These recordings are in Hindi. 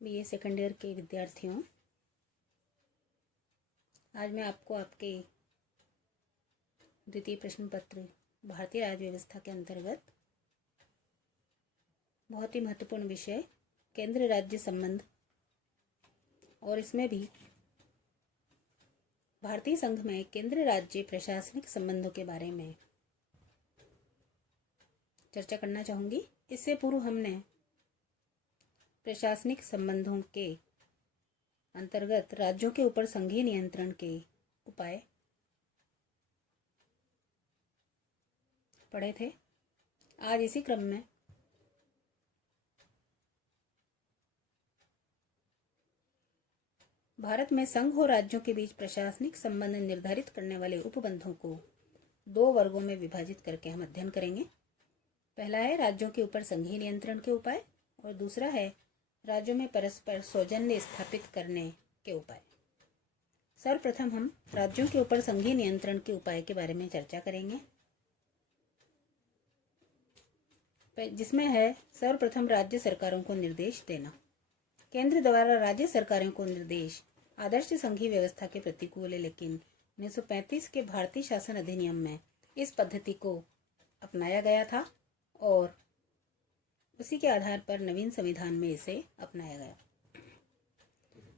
बीए सेकंड ईयर के विद्यार्थियों, आज मैं आपको आपके द्वितीय प्रश्न पत्र भारतीय राज्य व्यवस्था के अंतर्गत बहुत ही महत्वपूर्ण विषय केंद्र राज्य संबंध और इसमें भी भारतीय संघ में केंद्र राज्य प्रशासनिक संबंधों के बारे में चर्चा करना चाहूँगी। इससे पूर्व हमने प्रशासनिक संबंधों के अंतर्गत राज्यों के ऊपर संघीय नियंत्रण के उपाय पढ़े थे। आज इसी क्रम में भारत में संघ और राज्यों के बीच प्रशासनिक संबंध निर्धारित करने वाले उपबंधों को दो वर्गों में विभाजित करके हम अध्ययन करेंगे। पहला है राज्यों के ऊपर संघीय नियंत्रण के उपाय और दूसरा है राज्यों में परस्पर सौजन्य स्थापित करने के उपाय। सर्वप्रथम हम राज्यों के ऊपर संघीय नियंत्रण के उपाय के बारे में चर्चा करेंगे, जिसमें है सर्वप्रथम राज्य सरकारों को निर्देश देना। केंद्र द्वारा राज्य सरकारों को निर्देश आदर्श संघीय व्यवस्था के प्रतिकूल है, लेकिन 1935 के भारतीय शासन अधिनियम में इस पद्धति को अपनाया गया था और उसी के आधार पर नवीन संविधान में इसे अपनाया गया।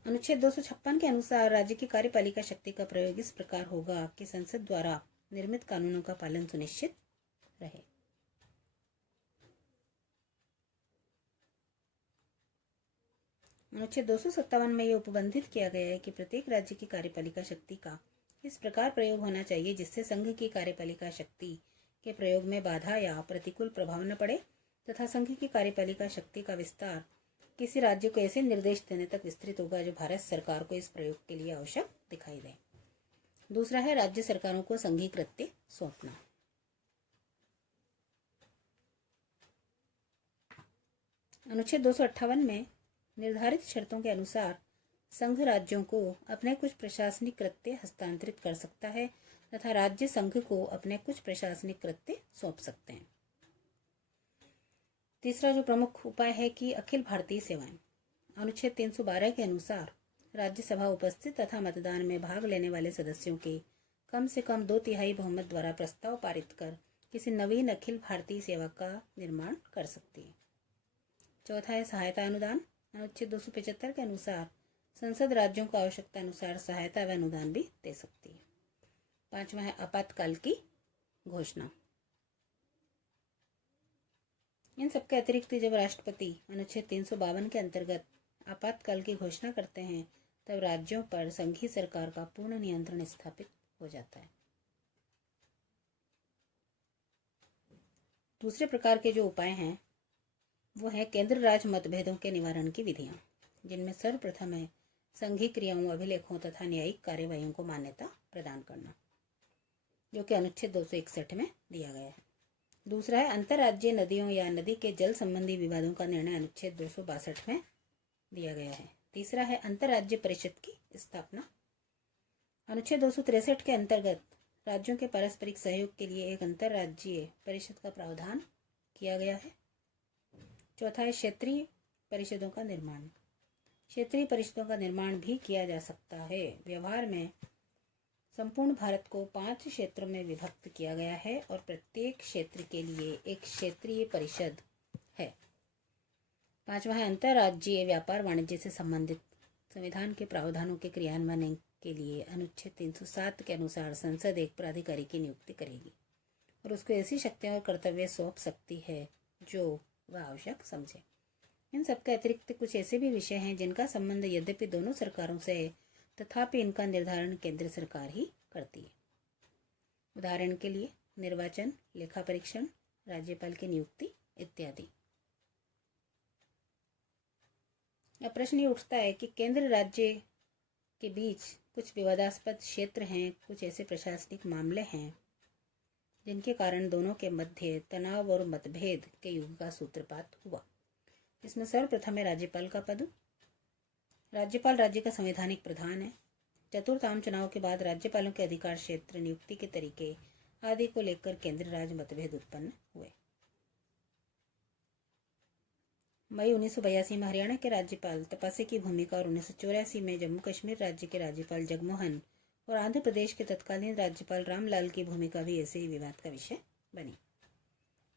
अनुच्छेद 256 के अनुसार राज्य की कार्यपालिका शक्ति का प्रयोग इस प्रकार होगा कि संसद द्वारा निर्मित कानूनों का पालन सुनिश्चित रहे। अनुच्छेद 257 में यह उपबंधित किया गया है कि प्रत्येक राज्य की कार्यपालिका शक्ति का इस प्रकार प्रयोग होना चाहिए जिससे संघ की कार्यपालिका शक्ति के प्रयोग में बाधा या प्रतिकूल प्रभाव न पड़े तथा संघ की कार्यपालिका शक्ति का विस्तार किसी राज्य को ऐसे निर्देश देने तक विस्तृत होगा जो भारत सरकार को इस प्रयोग के लिए आवश्यक दिखाई दे। दूसरा है राज्य सरकारों को संघीय कृत्य सौंपना। अनुच्छेद 258 में निर्धारित शर्तों के अनुसार संघ राज्यों को अपने कुछ प्रशासनिक कृत्य हस्तांतरित कर सकता है तथा राज्य संघ को अपने कुछ प्रशासनिक कृत्य सौंप सकते हैं। तीसरा जो प्रमुख उपाय है कि अखिल भारतीय सेवाएं। अनुच्छेद 312 के अनुसार राज्यसभा उपस्थित तथा मतदान में भाग लेने वाले सदस्यों के कम से कम 2/3 बहुमत द्वारा प्रस्ताव पारित कर किसी नवीन अखिल भारतीय सेवा का निर्माण कर सकती है। चौथा है सहायता अनुदान। अनुच्छेद 275 के अनुसार संसद राज्यों को आवश्यकता अनुसार सहायता व अनुदान भी दे सकती है। पांचवा है आपातकाल की घोषणा। इन सबके अतिरिक्त जब राष्ट्रपति अनुच्छेद 352 के अंतर्गत आपातकाल की घोषणा करते हैं तब राज्यों पर संघीय सरकार का पूर्ण नियंत्रण स्थापित हो जाता है। दूसरे प्रकार के जो उपाय हैं वो है केंद्र राज्य मतभेदों के निवारण की विधियां, जिनमें सर्वप्रथम है संघीय क्रियाओं, अभिलेखों तथा न्यायिक कार्यवाहियों को मान्यता प्रदान करना, जो कि अनुच्छेद 261 में दिया गया है। दूसरा है अंतर्राज्यीय नदियों या नदी के जल संबंधी विवादों का निर्णय, अनुच्छेद 262 में दिया गया है। तीसरा है अंतर्राज्यीय परिषद की स्थापना। अनुच्छेद 263 के अंतर्गत राज्यों के पारस्परिक सहयोग के लिए एक अंतर्राज्यीय परिषद का प्रावधान किया गया है। चौथा है क्षेत्रीय परिषदों का निर्माण। क्षेत्रीय परिषदों का निर्माण भी किया जा सकता है। व्यवहार में संपूर्ण भारत को 5 क्षेत्रों में विभक्त किया गया है और प्रत्येक क्षेत्र के लिए एक क्षेत्रीय परिषद है। पांचवा है अंतर्राज्यीय व्यापार वाणिज्य से संबंधित संविधान के प्रावधानों के क्रियान्वयन के लिए अनुच्छेद 307 के अनुसार संसद एक प्राधिकारी की नियुक्ति करेगी और उसको ऐसी शक्तियां और कर्तव्य सौंप सकती है जो वह आवश्यक समझे। इन सबके अतिरिक्त कुछ ऐसे भी विषय हैं जिनका संबंध यद्यपि दोनों सरकारों से है तथापि इनका निर्धारण केंद्र सरकार ही करती है। उदाहरण के लिए निर्वाचन, लेखा परीक्षण, राज्यपाल की नियुक्ति इत्यादि। अब प्रश्न ये उठता है कि केंद्र राज्य के बीच कुछ विवादास्पद क्षेत्र हैं, कुछ ऐसे प्रशासनिक मामले हैं जिनके कारण दोनों के मध्य तनाव और मतभेद के युग का सूत्रपात हुआ। इसमें सर्वप्रथम है राज्यपाल का पद। राज्यपाल राज्य का संवैधानिक प्रधान है। चतुर्थ आम चुनाव के बाद राज्यपालों के अधिकार क्षेत्र, नियुक्ति के तरीके आदि को लेकर केंद्र राज्य मतभेद उत्पन्न हुए। मई 1982 में हरियाणा के राज्यपाल तपासे की भूमिका और 1984 में जम्मू कश्मीर राज्य के राज्यपाल जगमोहन और आंध्र प्रदेश के तत्कालीन राज्यपाल रामलाल की भूमिका भी ऐसे ही विवाद का विषय बनी।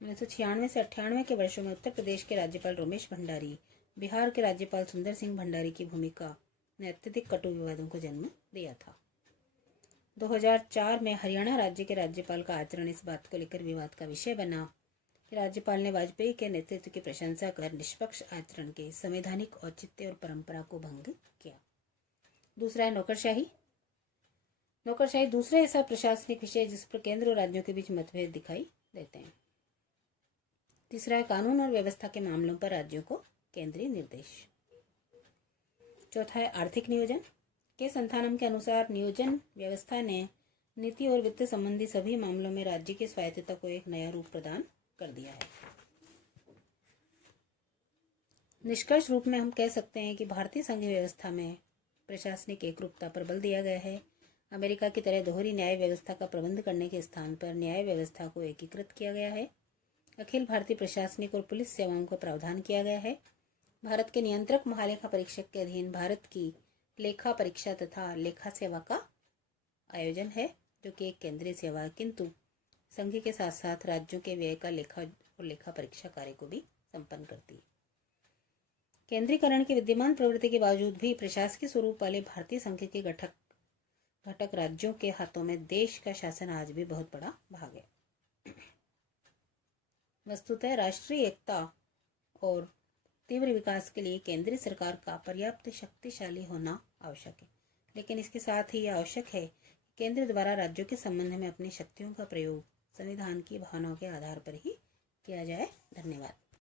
1996 से 98 के वर्षों में उत्तर प्रदेश के राज्यपाल रोमेश भंडारी, बिहार के राज्यपाल सुंदर सिंह भंडारी की भूमिका ने अत्यधिक कटु विवादों को जन्म दिया था। 2004 में हरियाणा राज्य के राज्यपाल का आचरण इस बात को लेकर विवाद का विषय बना कि राज्यपाल ने वाजपेयी के नेतृत्व की प्रशंसा कर निष्पक्ष आचरण के संवैधानिक औचित्य और परंपरा को भंग किया। दूसरा है नौकरशाही। नौकरशाही दूसरा ऐसा प्रशासनिक विषय जिस पर केंद्र और राज्यों के बीच मतभेद दिखाई देते हैं। तीसरा है कानून और व्यवस्था के मामलों पर राज्यों को केंद्रीय निर्देश। चौथा है आर्थिक नियोजन। के संथानम के अनुसार नियोजन व्यवस्था ने नीति और वित्त संबंधी सभी मामलों में राज्य की स्वायत्तता को एक नया रूप प्रदान कर दिया है। निष्कर्ष रूप में हम कह सकते हैं कि भारतीय संघीय व्यवस्था में प्रशासनिक एकरूपता पर बल दिया गया है। अमेरिका की तरह दोहरी न्याय व्यवस्था का प्रबंध करने के स्थान पर न्याय व्यवस्था को एकीकृत किया गया है। अखिल भारतीय प्रशासनिक और पुलिस सेवाओं का प्रावधान किया गया है। भारत के नियंत्रक महालेखा परीक्षक के अधीन भारत की लेखा परीक्षा तथा लेखा सेवा का आयोजन है, जो कि एक केंद्रीय सेवा है, किंतु संघ के साथ साथ राज्यों के व्यय का लेखा और लेखा परीक्षा कार्य को भी संपन्न करती है। केंद्रीकरण की विद्यमान प्रवृत्ति के बावजूद भी प्रशासकीय स्वरूप वाले भारतीय संघ के घटक राज्यों के हाथों में देश का शासन आज भी बहुत बड़ा भाग है। वस्तुतः राष्ट्रीय एकता और तीव्र विकास के लिए केंद्रीय सरकार का पर्याप्त शक्तिशाली होना आवश्यक है, लेकिन इसके साथ ही यह आवश्यक है कि केंद्र द्वारा राज्यों के संबंध में अपनी शक्तियों का प्रयोग संविधान की भावनाओं के आधार पर ही किया जाए। धन्यवाद।